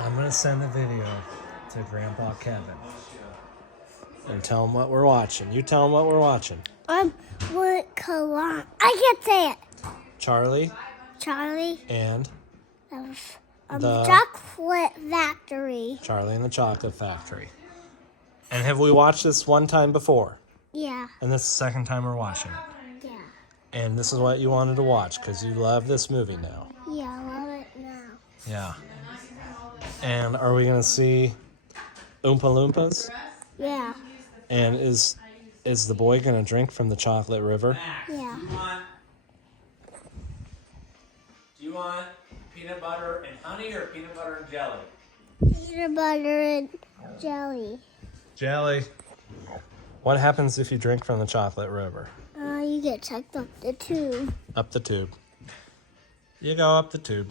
I'm gonna send the video to Grandpa Kevin and tell him what we're watching. You tell him what we're watching. What color? I can't say it. Charlie Charlie. and The Chocolate Factory. Charlie and the Chocolate Factory. And have we watched this one time before? Yeah. And this is the second time we're watching it. Yeah. And this is what you wanted to watch because you love this movie now. Yeah, I love it now. Yeah. And are we gonna see Oompa Loompas? Yeah. And is the boy gonna drink from the chocolate river? Yeah. Do you want peanut butter and honey or peanut butter and jelly? Peanut butter and jelly. Jelly. What happens if you drink from the chocolate river? You get sucked up the tube. Up the tube. You go up the tube.